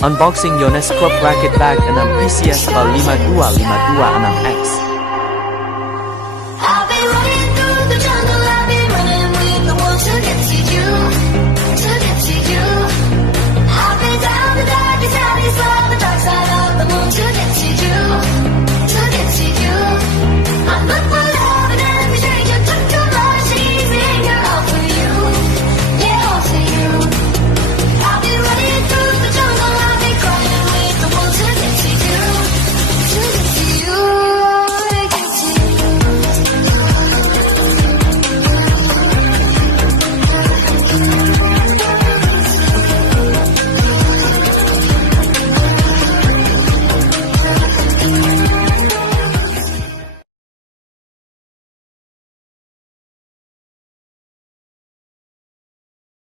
Unboxing Yones Club Racket Bag 6 PCS Bal 5252 6X.